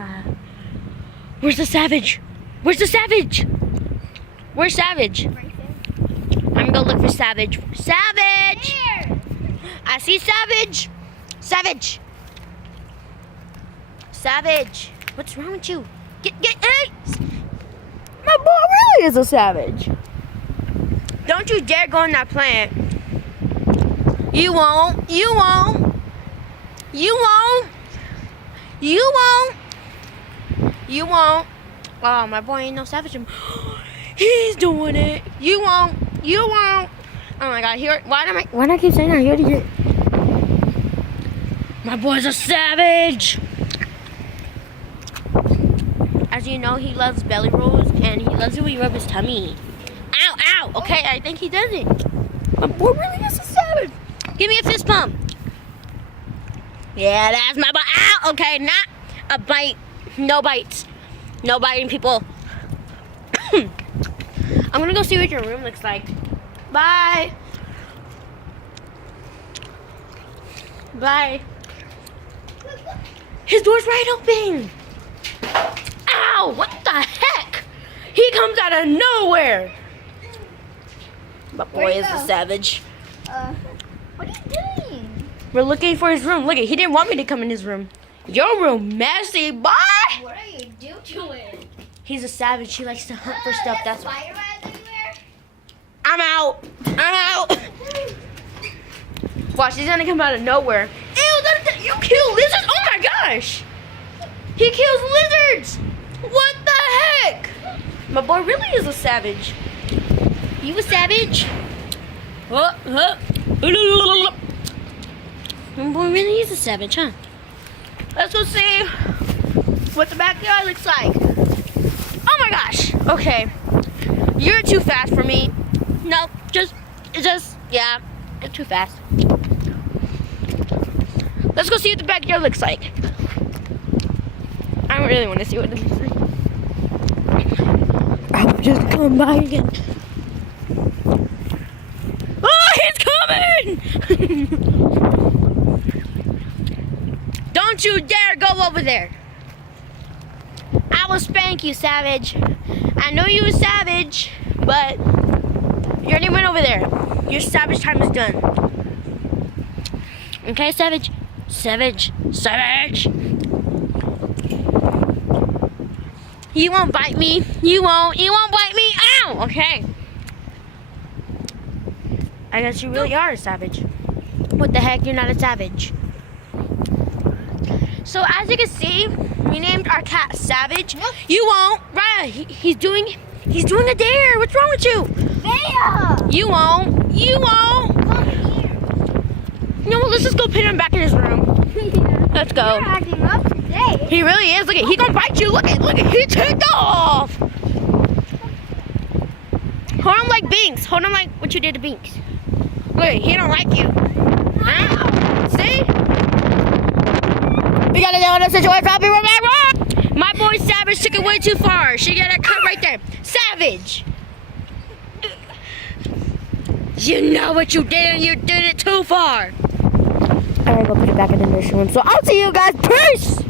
at? Where's the savage? Where's the savage? Where's Savage? Right there. I'm gonna go look for Savage. Savage! There. I see Savage! Savage! Savage! What's wrong with you? Get, hey! My boy really is a savage. Don't you dare go in that plant. You won't. You won't. You won't. You won't. You won't. Oh, my boy ain't no savage. He's doing it. You won't. You won't. Oh my God. Why do I keep saying that? He already did. My boy's a savage. As you know, he loves belly rolls and he loves it when you rub his tummy. Ow, ow. Okay, I think he does it. My boy really is a savage. Give me a fist pump. Yeah, that's my boy. Ow. Okay, not a bite. No bites. No biting people. I'm gonna go see what your room looks like. Bye. Bye. His door's right open. Ow! What the heck? He comes out of nowhere. My boy is a savage. What are you doing? We're looking for his room. Look, he didn't want me to come in his room. Your room messy, boy. What are you doing? He's a savage. He likes to hunt for stuff. That's why. Spider-Man everywhere? I'm out. I'm out. Watch, he's gonna come out of nowhere. Ew, you kill lizards? Oh my gosh. He kills lizards. What the heck? My boy really is a savage. You a savage? My boy really is a savage, huh? Let's go see what the backyard looks like. Oh my gosh. Okay. You're too fast for me. No, yeah, you're too fast. Let's go see what the backyard looks like. I don't really want to see what it looks like. I'll just come by again. Oh, he's coming! Don't you dare go over there. I will spank you, savage. I know you a savage, but you already went over there. Your savage time is done. Okay, savage? Savage. Savage! You won't bite me. You won't bite me. Ow! Okay. I guess you really are a savage. What the heck? You're not a savage. So as you can see, we named our cat Savage. You won't. Raya, he's doing a dare. What's wrong with you? There. You won't. You won't. Come here. No, let's just go put him back in his room. Let's go. You're acting up today. He really is. Look at, he gonna bite you. Look at, he took off. Hold him like Binks. Hold him like what you did to Binks. Look, he don't like you. Huh? See? We gotta know the situation. I'll be right back. My boy Savage took it way too far. She got a cut right there. Savage! You know what you did and you did it too far. Alright, go put it back in the nursery room. So I'll see you guys. Peace!